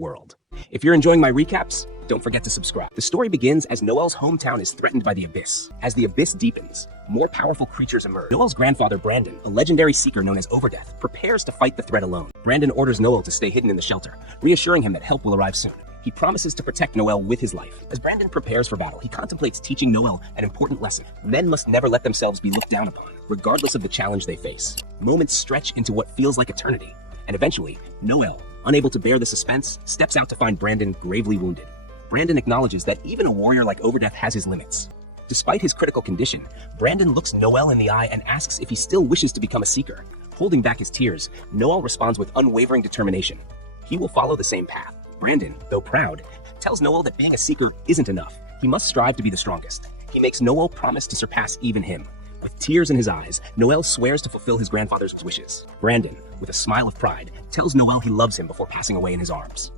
world. If you're enjoying my recaps, don't forget to subscribe. The story begins as Noel's hometown is threatened by the Abyss. As the Abyss deepens, more powerful creatures emerge. Noel's grandfather, Brandon, a legendary seeker known as Overdeath, prepares to fight the threat alone. Brandon orders Noel to stay hidden in the shelter, reassuring him that help will arrive soon. He promises to protect Noel with his life. As Brandon prepares for battle, he contemplates teaching Noel an important lesson. Men must never let themselves be looked down upon, regardless of the challenge they face. Moments stretch into what feels like eternity, and eventually, Noel, unable to bear the suspense, steps out to find Brandon gravely wounded. Brandon acknowledges that even a warrior like Overdeath has his limits. Despite his critical condition, Brandon looks Noel in the eye and asks if he still wishes to become a seeker. Holding back his tears, Noel responds with unwavering determination. He will follow the same path. Brandon, though proud, tells Noel that being a seeker isn't enough. He must strive to be the strongest. He makes Noel promise to surpass even him. With tears in his eyes, Noel swears to fulfill his grandfather's wishes. Brandon, with a smile of pride, tells Noel he loves him before passing away in his arms.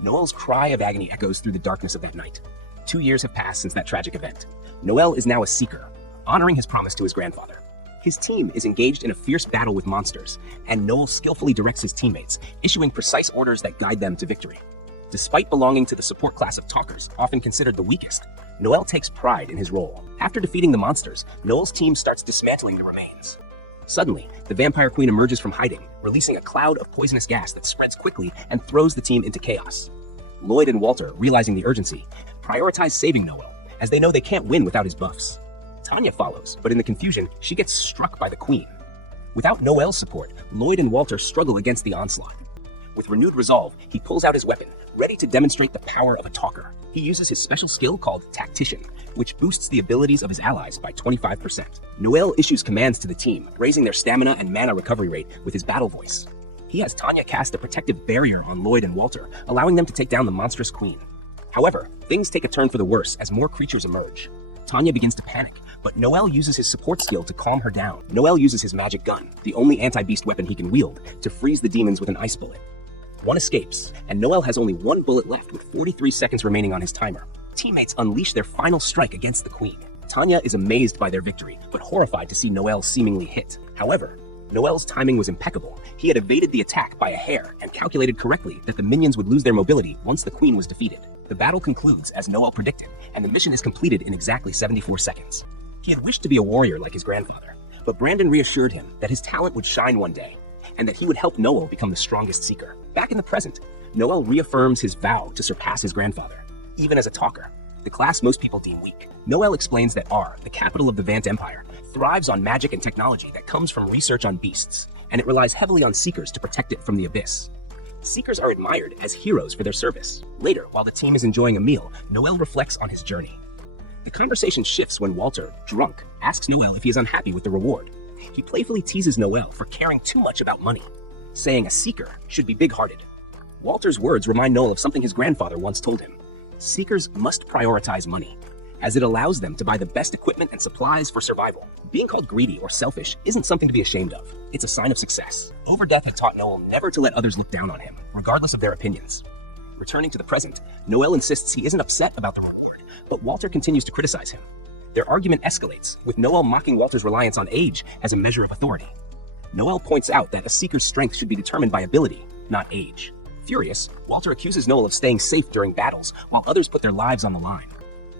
Noel's cry of agony echoes through the darkness of that night. 2 years have passed since that tragic event. Noel is now a seeker, honoring his promise to his grandfather. His team is engaged in a fierce battle with monsters, and Noel skillfully directs his teammates, issuing precise orders that guide them to victory. Despite belonging to the support class of talkers, often considered the weakest, Noel takes pride in his role. After defeating the monsters, Noel's team starts dismantling the remains. Suddenly, the Vampire Queen emerges from hiding, releasing a cloud of poisonous gas that spreads quickly and throws the team into chaos. Lloyd and Walter, realizing the urgency, prioritize saving Noel, as they know they can't win without his buffs. Tanya follows, but in the confusion, she gets struck by the Queen. Without Noel's support, Lloyd and Walter struggle against the onslaught. With renewed resolve, he pulls out his weapon, ready to demonstrate the power of a talker. He uses his special skill called Tactician, which boosts the abilities of his allies by 25%. Noel issues commands to the team, raising their stamina and mana recovery rate with his battle voice. He has Tanya cast a protective barrier on Lloyd and Walter, allowing them to take down the monstrous Queen. However, things take a turn for the worse as more creatures emerge. Tanya begins to panic, but Noel uses his support skill to calm her down. Noel uses his magic gun, the only anti-beast weapon he can wield, to freeze the demons with an ice bullet. One escapes, and Noel has only one bullet left with 43 seconds remaining on his timer. Teammates unleash their final strike against the Queen. Tanya is amazed by their victory, but horrified to see Noel seemingly hit. However, Noel's timing was impeccable. He had evaded the attack by a hair and calculated correctly that the minions would lose their mobility once the Queen was defeated. The battle concludes as Noel predicted, and the mission is completed in exactly 74 seconds. He had wished to be a warrior like his grandfather, but Brandon reassured him that his talent would shine one day, and that he would help Noel become the strongest seeker. Back in the present, Noel reaffirms his vow to surpass his grandfather, even as a talker, the class most people deem weak. Noel explains that R, the capital of the Vant Empire, thrives on magic and technology that comes from research on beasts, and it relies heavily on seekers to protect it from the Abyss. Seekers are admired as heroes for their service. Later, while the team is enjoying a meal, Noel reflects on his journey. The conversation shifts when Walter, drunk, asks Noel if he is unhappy with the reward. He playfully teases Noel for caring too much about money, saying a seeker should be big-hearted. Walter's words remind Noel of something his grandfather once told him. Seekers must prioritize money, as it allows them to buy the best equipment and supplies for survival. Being called greedy or selfish isn't something to be ashamed of. It's a sign of success. Overdeath had taught Noel never to let others look down on him, regardless of their opinions. Returning to the present, Noel insists he isn't upset about the reward, but Walter continues to criticize him. Their argument escalates, with Noel mocking Walter's reliance on age as a measure of authority. Noel points out that a seeker's strength should be determined by ability, not age. Furious, Walter accuses Noel of staying safe during battles while others put their lives on the line.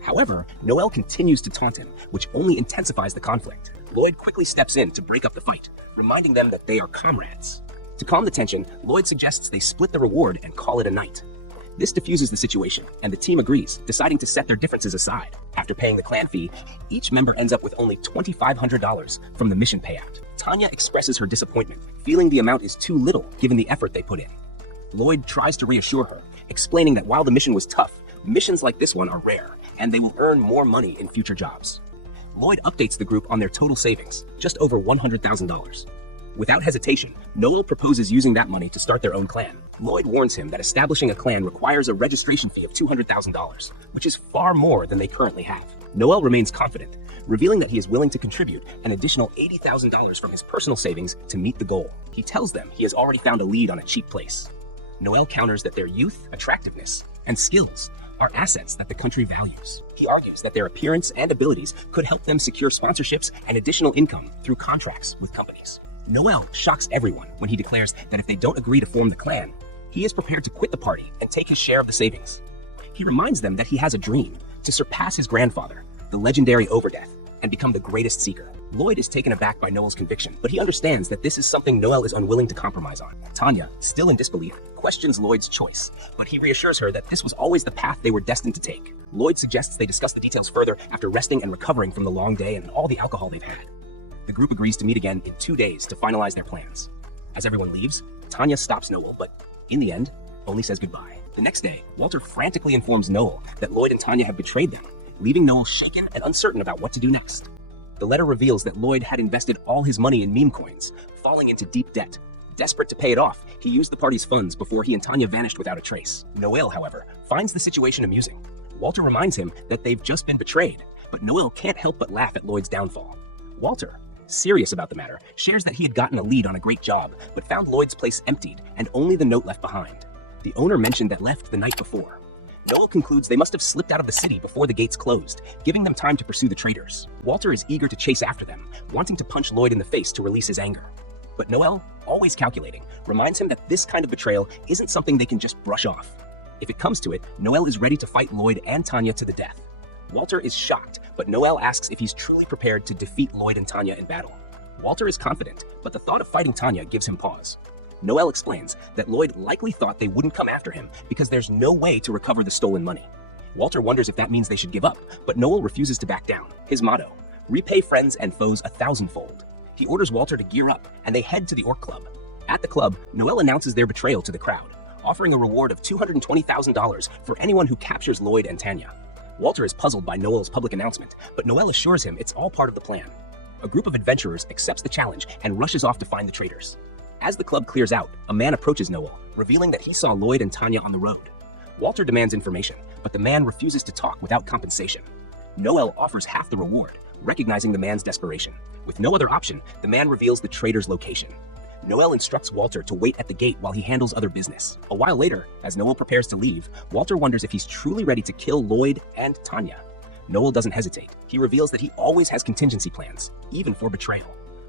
However, Noel continues to taunt him, which only intensifies the conflict. Lloyd quickly steps in to break up the fight, reminding them that they are comrades. To calm the tension, Lloyd suggests they split the reward and call it a night. This diffuses the situation, and the team agrees, deciding to set their differences aside. After paying the clan fee, each member ends up with only $2,500 from the mission payout. Tanya expresses her disappointment, feeling the amount is too little given the effort they put in. Lloyd tries to reassure her, explaining that while the mission was tough, missions like this one are rare, and they will earn more money in future jobs. Lloyd updates the group on their total savings, just over $100,000. Without hesitation, Noel proposes using that money to start their own clan. Lloyd warns him that establishing a clan requires a registration fee of $200,000, which is far more than they currently have. Noel remains confident, revealing that he is willing to contribute an additional $80,000 from his personal savings to meet the goal. He tells them he has already found a lead on a cheap place. Noel counters that their youth, attractiveness, and skills are assets that the country values. He argues that their appearance and abilities could help them secure sponsorships and additional income through contracts with companies. Noel shocks everyone when he declares that if they don't agree to form the clan, He is prepared to quit the party and take his share of the savings. He reminds them that he has a dream to surpass his grandfather, the legendary Overdeath, and become the greatest seeker. Lloyd is taken aback by Noel's conviction, but he understands that this is something Noel is unwilling to compromise on. Tanya, still in disbelief, questions Lloyd's choice, but he reassures her that this was always the path they were destined to take. Lloyd suggests they discuss the details further after resting and recovering from the long day and all the alcohol they've had. The group agrees to meet again in 2 days to finalize their plans. As everyone leaves, Tanya stops Noel, but in the end, only says goodbye. The next day, Walter frantically informs Noel that Lloyd and Tanya have betrayed them, leaving Noel shaken and uncertain about what to do next. The letter reveals that Lloyd had invested all his money in meme coins, falling into deep debt. Desperate to pay it off, he used the party's funds before he and Tanya vanished without a trace. Noel, however, finds the situation amusing. Walter reminds him that they've just been betrayed, but Noel can't help but laugh at Lloyd's downfall. Walter, serious about the matter, shares that he had gotten a lead on a great job, but found Lloyd's place emptied and only the note left behind. The owner mentioned that left the night before. Noel concludes they must have slipped out of the city before the gates closed, giving them time to pursue the traitors. Walter is eager to chase after them, wanting to punch Lloyd in the face to release his anger. But Noel, always calculating, reminds him that this kind of betrayal isn't something they can just brush off. If it comes to it, Noel is ready to fight Lloyd and Tanya to the death. Walter is shocked, but Noel asks if he's truly prepared to defeat Lloyd and Tanya in battle. Walter is confident, but the thought of fighting Tanya gives him pause. Noel explains that Lloyd likely thought they wouldn't come after him because there's no way to recover the stolen money. Walter wonders if that means they should give up, but Noel refuses to back down. His motto, repay friends and foes 1,000-fold. He orders Walter to gear up, and they head to the Orc Club. At the club, Noel announces their betrayal to the crowd, offering a reward of $220,000 for anyone who captures Lloyd and Tanya. Walter is puzzled by Noel's public announcement, but Noel assures him it's all part of the plan. A group of adventurers accepts the challenge and rushes off to find the traitors. As the club clears out, a man approaches Noel, revealing that he saw Lloyd and Tanya on the road. Walter demands information, but the man refuses to talk without compensation. Noel offers half the reward, recognizing the man's desperation. With no other option, the man reveals the traitor's location. Noel instructs Walter to wait at the gate while he handles other business. A while later, as Noel prepares to leave, Walter wonders if he's truly ready to kill Lloyd and Tanya. Noel doesn't hesitate. He reveals that he always has contingency plans, even for betrayal.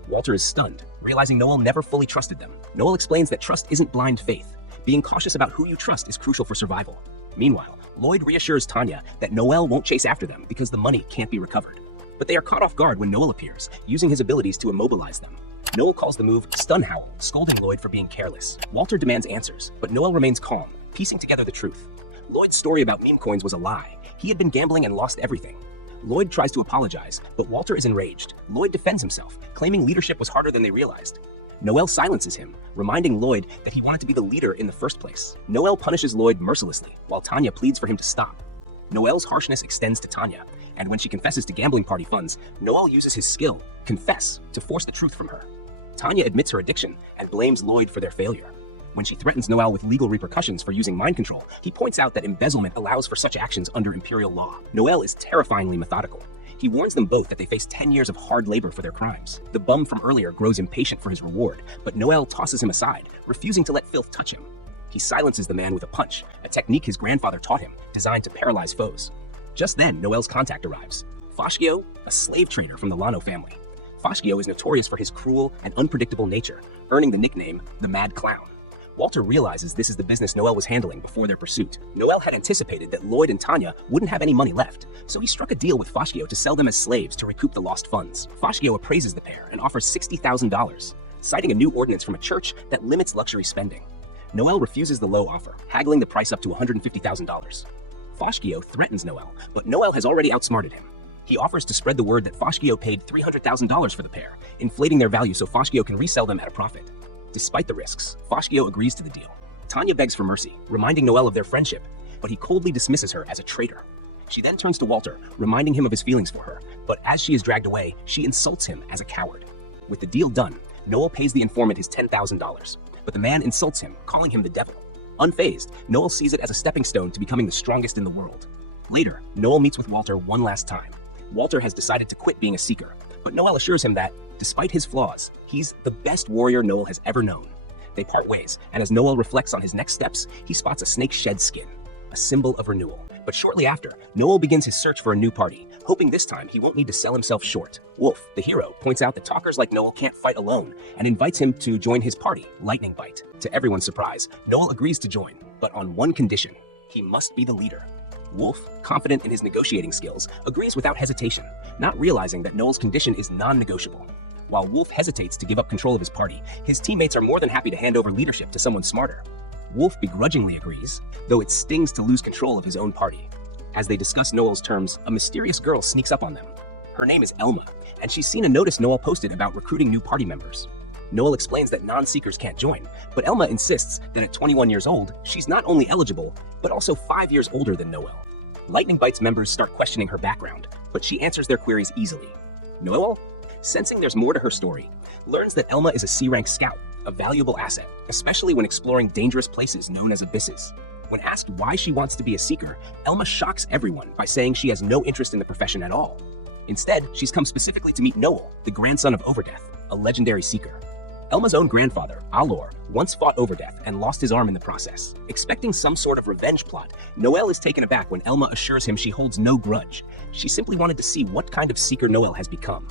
Walter is stunned, realizing Noel never fully trusted them. Noel explains that trust isn't blind faith. Being cautious about who you trust is crucial for survival. Meanwhile, Lloyd reassures Tanya that Noel won't chase after them because the money can't be recovered. But they are caught off guard when Noel appears, using his abilities to immobilize them. Noel calls the move Stun Howl, scolding Lloyd for being careless. Walter demands answers, but Noel remains calm, piecing together the truth. Lloyd's story about meme coins was a lie. He had been gambling and lost everything. Lloyd tries to apologize, but Walter is enraged. Lloyd defends himself, claiming leadership was harder than they realized. Noel silences him, reminding Lloyd that he wanted to be the leader in the first place. Noel punishes Lloyd mercilessly, while Tanya pleads for him to stop. Noel's harshness extends to Tanya, and when she confesses to gambling party funds, Noel uses his skill, confess, to force the truth from her. Tanya admits her addiction and blames Lloyd for their failure. When she threatens Noel with legal repercussions for using mind control, he points out that embezzlement allows for such actions under imperial law. Noel is terrifyingly methodical. He warns them both that they face 10 years of hard labor for their crimes. The bum from earlier grows impatient for his reward, but Noel tosses him aside, refusing to let filth touch him. He silences the man with a punch, a technique his grandfather taught him, designed to paralyze foes. Just then, Noel's contact arrives. Foschio, a slave trader from the Lano family. Foschio is notorious for his cruel and unpredictable nature, earning the nickname the Mad Clown. Walter realizes this is the business Noel was handling before their pursuit. Noel had anticipated that Lloyd and Tanya wouldn't have any money left, so he struck a deal with Foschio to sell them as slaves to recoup the lost funds. Foschio appraises the pair and offers $60,000, citing a new ordinance from a church that limits luxury spending. Noel refuses the low offer, haggling the price up to $150,000. Foschio threatens Noel, but Noel has already outsmarted him. He offers to spread the word that Foschio paid $300,000 for the pair, inflating their value so Foschio can resell them at a profit. Despite the risks, Foschio agrees to the deal. Tanya begs for mercy, reminding Noel of their friendship, but he coldly dismisses her as a traitor. She then turns to Walter, reminding him of his feelings for her, but as she is dragged away, she insults him as a coward. With the deal done, Noel pays the informant his $10,000, but the man insults him, calling him the devil. Unfazed, Noel sees it as a stepping stone to becoming the strongest in the world. Later, Noel meets with Walter one last time. Walter has decided to quit being a seeker, but Noel assures him that, despite his flaws, he's the best warrior Noel has ever known. They part ways, and as Noel reflects on his next steps, he spots a snake shed skin, a symbol of renewal. But shortly after, Noel begins his search for a new party, hoping this time he won't need to sell himself short. Wolf, the hero, points out that talkers like Noel can't fight alone and invites him to join his party, Lightning Bite. To everyone's surprise, Noel agrees to join, but on one condition: he must be the leader. Wolf, confident in his negotiating skills, agrees without hesitation, not realizing that Noel's condition is non-negotiable. While Wolf hesitates to give up control of his party, his teammates are more than happy to hand over leadership to someone smarter. Wolf begrudgingly agrees, though it stings to lose control of his own party. As they discuss Noel's terms, a mysterious girl sneaks up on them. Her name is Elma, and she's seen a notice Noel posted about recruiting new party members. Noel explains that non-seekers can't join, but Elma insists that at 21 years old, she's not only eligible, but also 5 years older than Noel. Lightning Bite's members start questioning her background, but she answers their queries easily. Noel, sensing there's more to her story, learns that Elma is a C-rank scout, a valuable asset, especially when exploring dangerous places known as abysses. When asked why she wants to be a seeker, Elma shocks everyone by saying she has no interest in the profession at all. Instead, she's come specifically to meet Noel, the grandson of Overdeath, a legendary seeker. Elma's own grandfather, Alor, once fought Overdeath and lost his arm in the process. Expecting some sort of revenge plot, Noel is taken aback when Elma assures him she holds no grudge. She simply wanted to see what kind of seeker Noel has become.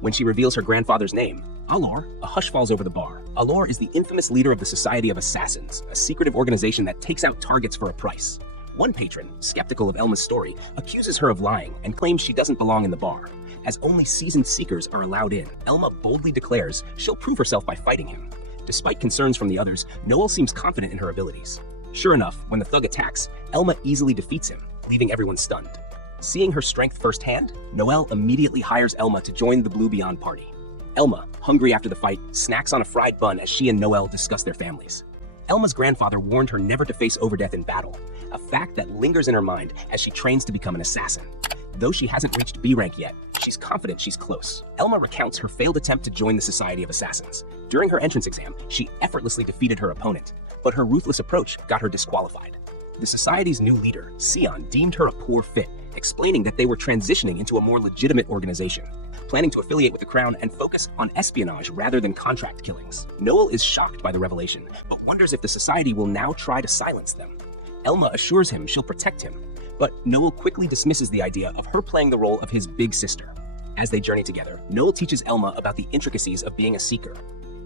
When she reveals her grandfather's name, Alor, a hush falls over the bar. Alor is the infamous leader of the Society of Assassins, a secretive organization that takes out targets for a price. One patron, skeptical of Elma's story, accuses her of lying and claims she doesn't belong in the bar. As only seasoned seekers are allowed in, Elma boldly declares she'll prove herself by fighting him. Despite concerns from the others, Noel seems confident in her abilities. Sure enough, when the thug attacks, Elma easily defeats him, leaving everyone stunned. Seeing her strength firsthand, Noel immediately hires Elma to join the Blue Beyond party. Elma, hungry after the fight, snacks on a fried bun as she and Noel discuss their families. Elma's grandfather warned her never to face Overdeath in battle, a fact that lingers in her mind as she trains to become an assassin. Though she hasn't reached B rank yet, she's confident she's close. Elma recounts her failed attempt to join the Society of Assassins. During her entrance exam, she effortlessly defeated her opponent, but her ruthless approach got her disqualified. The Society's new leader, Sion, deemed her a poor fit, explaining that they were transitioning into a more legitimate organization, planning to affiliate with the Crown and focus on espionage rather than contract killings. Noel is shocked by the revelation, but wonders if the Society will now try to silence them. Elma assures him she'll protect him, but Noel quickly dismisses the idea of her playing the role of his big sister. As they journey together, Noel teaches Elma about the intricacies of being a seeker.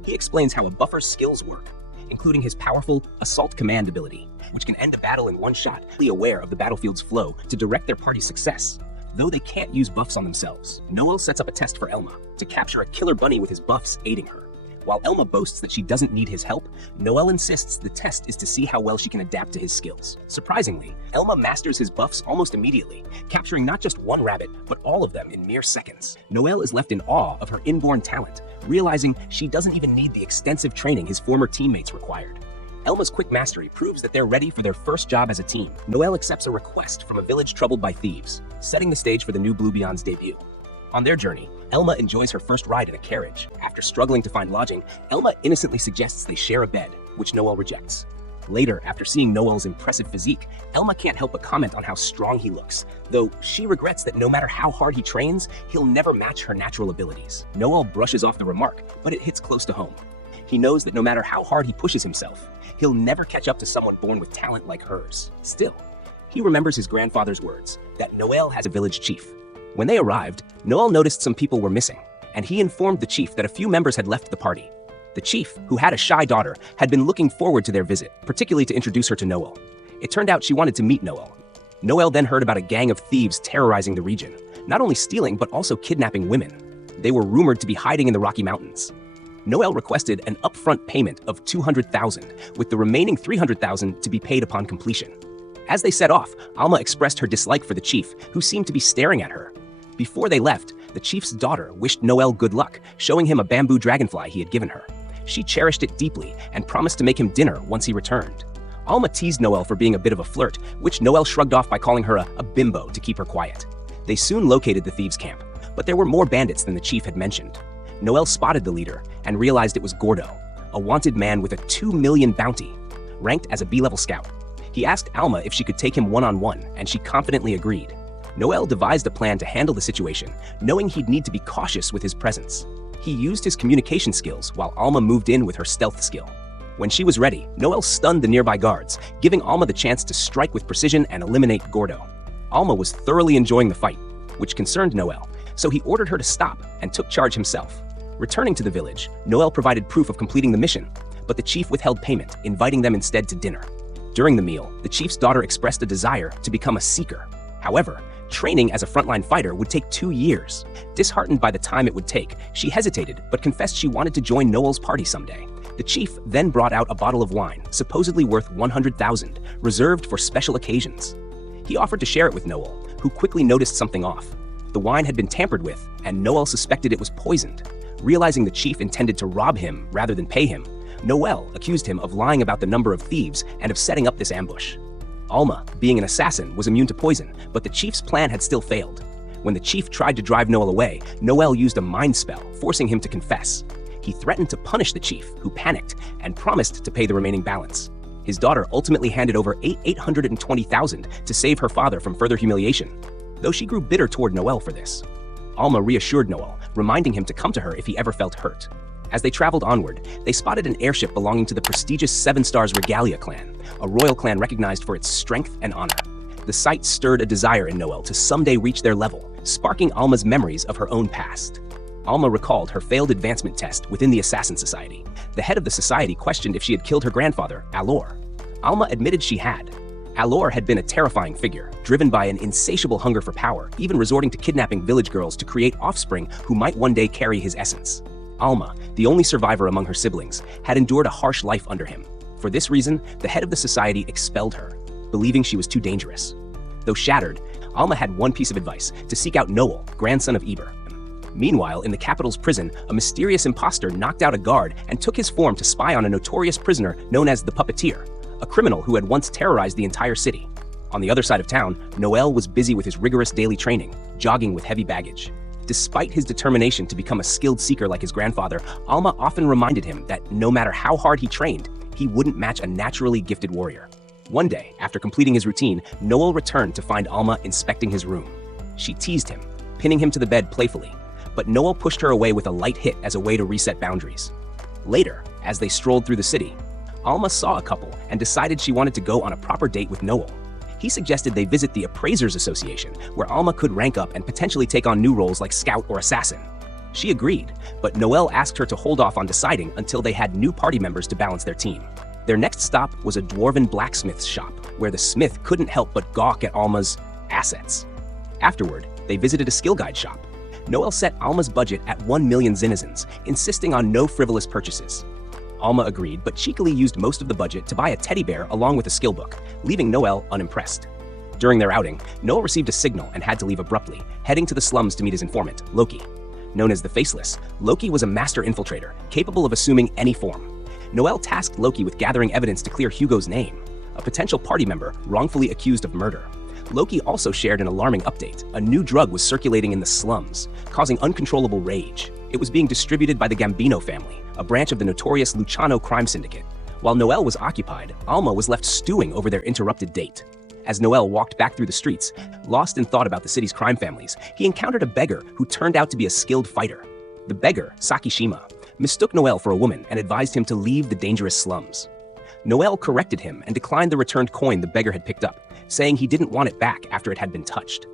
He explains how a buffer's skills work, including his powerful Assault Command ability, which can end a battle in one shot, fully aware of the battlefield's flow to direct their party's success. Though they can't use buffs on themselves, Noel sets up a test for Elma to capture a killer bunny with his buffs aiding her. While Elma boasts that she doesn't need his help, Noel insists the test is to see how well she can adapt to his skills. Surprisingly, Elma masters his buffs almost immediately, capturing not just one rabbit, but all of them in mere seconds. Noel is left in awe of her inborn talent, realizing she doesn't even need the extensive training his former teammates required. Elma's quick mastery proves that they're ready for their first job as a team. Noel accepts a request from a village troubled by thieves, setting the stage for the new Blue Beyond's debut. On their journey, Elma enjoys her first ride in a carriage. After struggling to find lodging, Elma innocently suggests they share a bed, which Noel rejects. Later, after seeing Noel's impressive physique, Elma can't help but comment on how strong he looks, though she regrets that no matter how hard he trains, he'll never match her natural abilities. Noel brushes off the remark, but it hits close to home. He knows that no matter how hard he pushes himself, he'll never catch up to someone born with talent like hers. Still, he remembers his grandfather's words, that Noel has a village chief. When they arrived, Noel noticed some people were missing, and he informed the chief that a few members had left the party. The chief, who had a shy daughter, had been looking forward to their visit, particularly to introduce her to Noel. It turned out she wanted to meet Noel. Noel then heard about a gang of thieves terrorizing the region, not only stealing but also kidnapping women. They were rumored to be hiding in the Rocky Mountains. Noel requested an upfront payment of $200,000, with the remaining $300,000 to be paid upon completion. As they set off, Alma expressed her dislike for the chief, who seemed to be staring at her. Before they left, the chief's daughter wished Noel good luck, showing him a bamboo dragonfly he had given her. She cherished it deeply and promised to make him dinner once he returned. Alma teased Noel for being a bit of a flirt, which Noel shrugged off by calling her a bimbo to keep her quiet. They soon located the thieves' camp, but there were more bandits than the chief had mentioned. Noel spotted the leader and realized it was Gordo, a wanted man with a 2 million bounty, ranked as a B-level scout. He asked Alma if she could take him one-on-one, and she confidently agreed. Noel devised a plan to handle the situation, knowing he'd need to be cautious with his presence. He used his communication skills while Alma moved in with her stealth skill. When she was ready, Noel stunned the nearby guards, giving Alma the chance to strike with precision and eliminate Gordo. Alma was thoroughly enjoying the fight. which concerned Noel, so he ordered her to stop and took charge himself. Returning to the village, Noel provided proof of completing the mission, but the chief withheld payment, inviting them instead to dinner. During the meal, the chief's daughter expressed a desire to become a seeker. However, training as a frontline fighter would take 2 years. Disheartened by the time it would take, she hesitated but confessed she wanted to join Noel's party someday. The chief then brought out a bottle of wine, supposedly worth 100,000, reserved for special occasions. He offered to share it with Noel, who quickly noticed something off. The wine had been tampered with, and Noel suspected it was poisoned. Realizing the chief intended to rob him rather than pay him, Noel accused him of lying about the number of thieves and of setting up this ambush. Alma, being an assassin, was immune to poison, but the chief's plan had still failed. When the chief tried to drive Noel away, Noel used a mind spell, forcing him to confess. He threatened to punish the chief, who panicked and promised to pay the remaining balance. His daughter ultimately handed over 820,000 to save her father from further humiliation, though she grew bitter toward Noel for this. Alma reassured Noel, reminding him to come to her if he ever felt hurt. As they traveled onward, they spotted an airship belonging to the prestigious Seven Stars Regalia clan, a royal clan recognized for its strength and honor. The sight stirred a desire in Noel to someday reach their level, sparking Alma's memories of her own past. Alma recalled her failed advancement test within the Assassin Society. The head of the society questioned if she had killed her grandfather, Alor. Alma admitted she had. Alor had been a terrifying figure, driven by an insatiable hunger for power, even resorting to kidnapping village girls to create offspring who might one day carry his essence. Alma, the only survivor among her siblings, had endured a harsh life under him. For this reason, the head of the society expelled her, believing she was too dangerous. Though shattered, Alma had one piece of advice: to seek out Noel, grandson of Eber. Meanwhile, in the capital's prison, a mysterious imposter knocked out a guard and took his form to spy on a notorious prisoner known as the Puppeteer, a criminal who had once terrorized the entire city. On the other side of town, Noel was busy with his rigorous daily training, jogging with heavy baggage. Despite his determination to become a skilled seeker like his grandfather, Alma often reminded him that no matter how hard he trained, he wouldn't match a naturally gifted warrior. One day, after completing his routine, Noel returned to find Alma inspecting his room. She teased him, pinning him to the bed playfully, but Noel pushed her away with a light hit as a way to reset boundaries. Later, as they strolled through the city, Alma saw a couple and decided she wanted to go on a proper date with Noel. He suggested they visit the Appraisers Association, where Alma could rank up and potentially take on new roles like scout or assassin. She agreed, but Noel asked her to hold off on deciding until they had new party members to balance their team. Their next stop was a dwarven blacksmith's shop, where the smith couldn't help but gawk at Alma's assets. Afterward, they visited a skill guide shop. Noel set Alma's budget at 1 million zinizens, insisting on no frivolous purchases. Alma agreed, but cheekily used most of the budget to buy a teddy bear along with a skill book, leaving Noel unimpressed. During their outing, Noel received a signal and had to leave abruptly, heading to the slums to meet his informant, Loki. Known as the Faceless, Loki was a master infiltrator, capable of assuming any form. Noel tasked Loki with gathering evidence to clear Hugo's name, a potential party member wrongfully accused of murder. Loki also shared an alarming update. A new drug was circulating in the slums, causing uncontrollable rage. It was being distributed by the Gambino family, a branch of the notorious Luciano crime syndicate. While Noel was occupied, Alma was left stewing over their interrupted date. As Noel walked back through the streets, lost in thought about the city's crime families, he encountered a beggar who turned out to be a skilled fighter. The beggar, Sakishima, mistook Noel for a woman and advised him to leave the dangerous slums. Noel corrected him and declined the returned coin the beggar had picked up, saying he didn't want it back after it had been touched.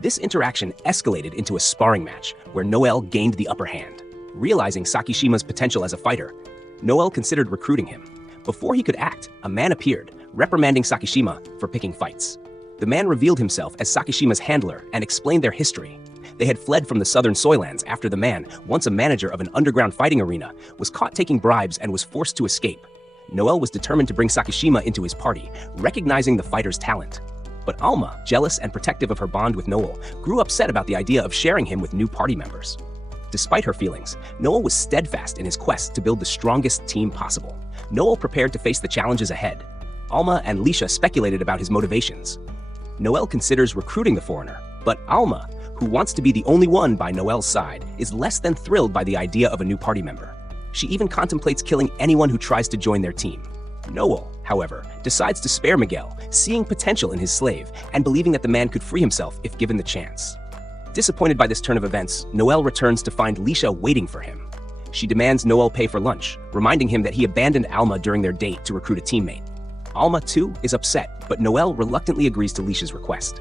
This interaction escalated into a sparring match where Noel gained the upper hand. Realizing Sakishima's potential as a fighter, Noel considered recruiting him. Before he could act, a man appeared, reprimanding Sakishima for picking fights. The man revealed himself as Sakishima's handler and explained their history. They had fled from the southern Soylands after the man, once a manager of an underground fighting arena, was caught taking bribes and was forced to escape. Noel was determined to bring Sakishima into his party, recognizing the fighter's talent. But Alma, jealous and protective of her bond with Noel, grew upset about the idea of sharing him with new party members. Despite her feelings, Noel was steadfast in his quest to build the strongest team possible. Noel prepared to face the challenges ahead. Alma and Lisha speculated about his motivations. Noel considers recruiting the foreigner, but Alma, who wants to be the only one by Noel's side, is less than thrilled by the idea of a new party member. She even contemplates killing anyone who tries to join their team. Noel, however, decides to spare Miguel, seeing potential in his slave and believing that the man could free himself if given the chance. Disappointed by this turn of events, Noel returns to find Lisha waiting for him. She demands Noel pay for lunch, reminding him that he abandoned Alma during their date to recruit a teammate. Alma, too, is upset, but Noel reluctantly agrees to Lisha's request.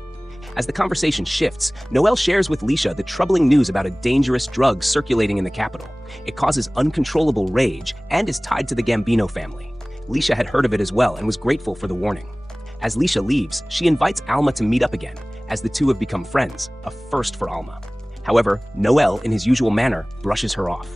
As the conversation shifts, Noel shares with Lisha the troubling news about a dangerous drug circulating in the capital. It causes uncontrollable rage and is tied to the Gambino family. Lisha had heard of it as well and was grateful for the warning. As Lisha leaves, she invites Alma to meet up again, as the two have become friends, a first for Alma. However, Noel, in his usual manner, brushes her off.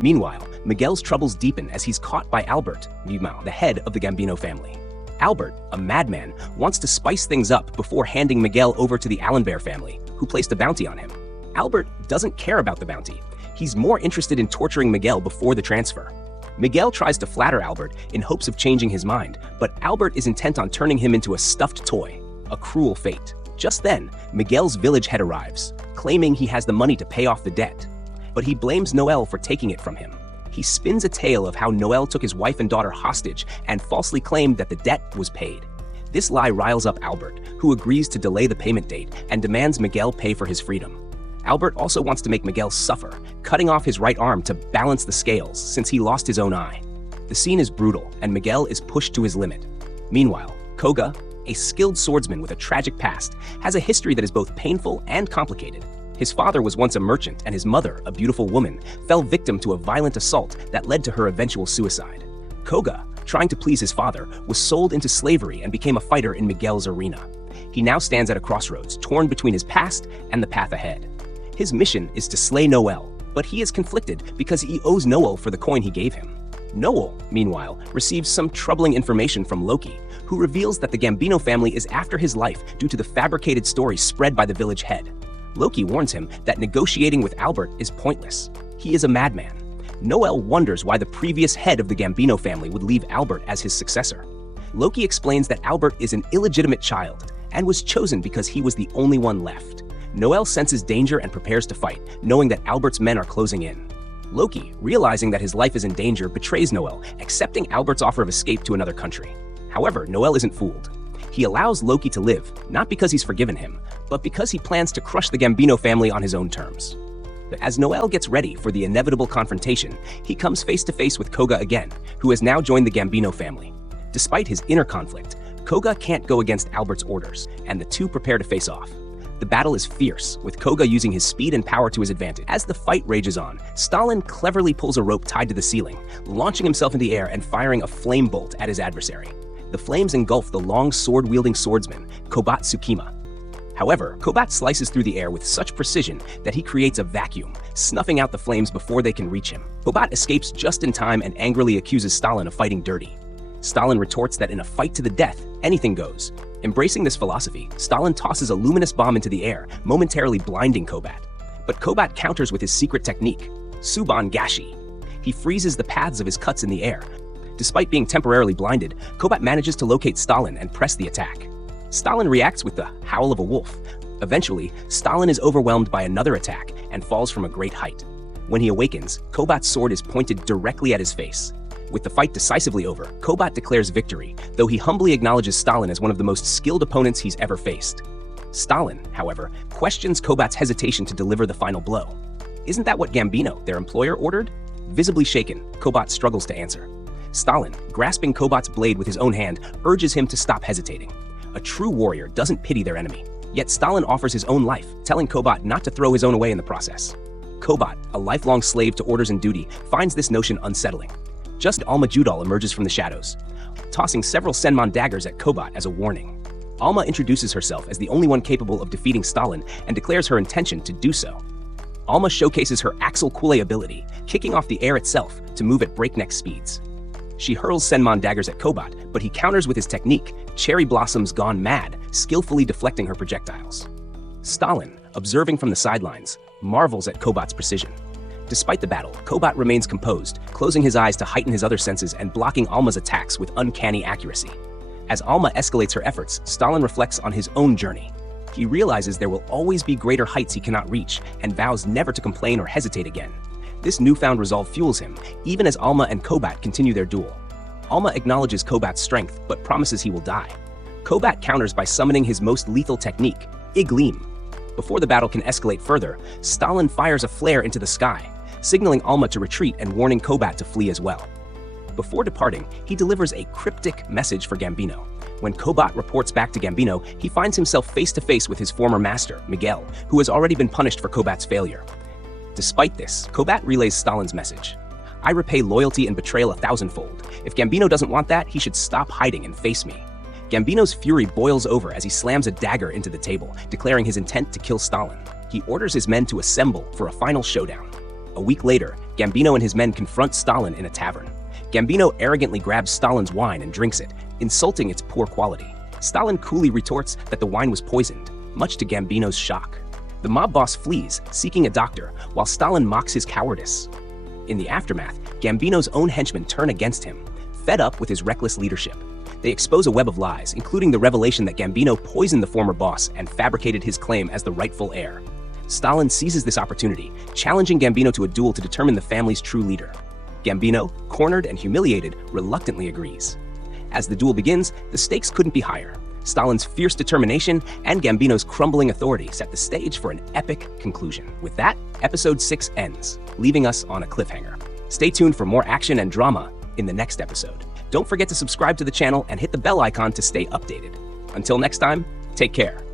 Meanwhile, Miguel's troubles deepen as he's caught by Albert, the head of the Gambino family. Albert, a madman, wants to spice things up before handing Miguel over to the Allenbear family, who placed a bounty on him. Albert doesn't care about the bounty. He's more interested in torturing Miguel before the transfer. Miguel tries to flatter Albert in hopes of changing his mind, but Albert is intent on turning him into a stuffed toy, a cruel fate. Just then, Miguel's village head arrives, claiming he has the money to pay off the debt. But he blames Noel for taking it from him. He spins a tale of how Noel took his wife and daughter hostage and falsely claimed that the debt was paid. This lie riles up Albert, who agrees to delay the payment date and demands Miguel pay for his freedom. Albert also wants to make Miguel suffer, cutting off his right arm to balance the scales since he lost his own eye. The scene is brutal, and Miguel is pushed to his limit. Meanwhile, Koga, a skilled swordsman with a tragic past, has a history that is both painful and complicated. His father was once a merchant, and his mother, a beautiful woman, fell victim to a violent assault that led to her eventual suicide. Koga, trying to please his father, was sold into slavery and became a fighter in Miguel's arena. He now stands at a crossroads, torn between his past and the path ahead. His mission is to slay Noel, but he is conflicted because he owes Noel for the coin he gave him. Noel, meanwhile, receives some troubling information from Loki, who reveals that the Gambino family is after his life due to the fabricated stories spread by the village head. Loki warns him that negotiating with Albert is pointless. He is a madman. Noel wonders why the previous head of the Gambino family would leave Albert as his successor. Loki explains that Albert is an illegitimate child and was chosen because he was the only one left. Noel senses danger and prepares to fight, knowing that Albert's men are closing in. Loki, realizing that his life is in danger, betrays Noel, accepting Albert's offer of escape to another country. However, Noel isn't fooled. He allows Loki to live, not because he's forgiven him, but because he plans to crush the Gambino family on his own terms. But as Noel gets ready for the inevitable confrontation, he comes face to face with Koga again, who has now joined the Gambino family. Despite his inner conflict, Koga can't go against Albert's orders, and the two prepare to face off. The battle is fierce, with Koga using his speed and power to his advantage. As the fight rages on, Stalin cleverly pulls a rope tied to the ceiling, launching himself into the air and firing a flame bolt at his adversary. The flames engulf the long sword-wielding swordsman, Kobat Tsukima. However, Kobat slices through the air with such precision that he creates a vacuum, snuffing out the flames before they can reach him. Kobat escapes just in time and angrily accuses Stalin of fighting dirty. Stalin retorts that in a fight to the death, anything goes. Embracing this philosophy, Stalin tosses a luminous bomb into the air, momentarily blinding Kobat. But Kobat counters with his secret technique, Suban Gashi. He freezes the paths of his cuts in the air. Despite being temporarily blinded, Kobat manages to locate Stalin and press the attack. Stalin reacts with the howl of a wolf. Eventually, Stalin is overwhelmed by another attack and falls from a great height. When he awakens, Kobat's sword is pointed directly at his face. With the fight decisively over, Kobat declares victory, though he humbly acknowledges Stalin as one of the most skilled opponents he's ever faced. Stalin, however, questions Kobat's hesitation to deliver the final blow. Isn't that what Gambino, their employer, ordered? Visibly shaken, Kobat struggles to answer. Stalin, grasping Kobat's blade with his own hand, urges him to stop hesitating. A true warrior doesn't pity their enemy, yet Stalin offers his own life, telling Kobat not to throw his own away in the process. Kobat, a lifelong slave to orders and duty, finds this notion unsettling. Just Alma Judal emerges from the shadows, tossing several Senmon daggers at Kobat as a warning. Alma introduces herself as the only one capable of defeating Stalin and declares her intention to do so. Alma showcases her Axel Kule ability, kicking off the air itself to move at breakneck speeds. She hurls Senmon daggers at Kobat, but he counters with his technique, Cherry Blossoms Gone Mad, skillfully deflecting her projectiles. Stalin, observing from the sidelines, marvels at Kobat's precision. Despite the battle, Kobat remains composed, closing his eyes to heighten his other senses and blocking Alma's attacks with uncanny accuracy. As Alma escalates her efforts, Stalin reflects on his own journey. He realizes there will always be greater heights he cannot reach and vows never to complain or hesitate again. This newfound resolve fuels him, even as Alma and Kobat continue their duel. Alma acknowledges Kobat's strength, but promises he will die. Kobat counters by summoning his most lethal technique, Igleem. Before the battle can escalate further, Stalin fires a flare into the sky, signaling Alma to retreat and warning Kobat to flee as well. Before departing, he delivers a cryptic message for Gambino. When Cobot reports back to Gambino, he finds himself face to face with his former master, Miguel, who has already been punished for Cobot's failure. Despite this, Cobot relays Stalin's message. I repay loyalty and betrayal 1,000-fold. If Gambino doesn't want that, he should stop hiding and face me. Gambino's fury boils over as he slams a dagger into the table, declaring his intent to kill Stalin. He orders his men to assemble for a final showdown. A week later, Gambino and his men confront Stalin in a tavern. Gambino arrogantly grabs Stalin's wine and drinks it, insulting its poor quality. Stalin coolly retorts that the wine was poisoned, much to Gambino's shock. The mob boss flees, seeking a doctor, while Stalin mocks his cowardice. In the aftermath, Gambino's own henchmen turn against him, fed up with his reckless leadership. They expose a web of lies, including the revelation that Gambino poisoned the former boss and fabricated his claim as the rightful heir. Stalin seizes this opportunity, challenging Gambino to a duel to determine the family's true leader. Gambino, cornered and humiliated, reluctantly agrees. As the duel begins, the stakes couldn't be higher. Stalin's fierce determination and Gambino's crumbling authority set the stage for an epic conclusion. With that, episode 6 ends, leaving us on a cliffhanger. Stay tuned for more action and drama in the next episode. Don't forget to subscribe to the channel and hit the bell icon to stay updated. Until next time, take care.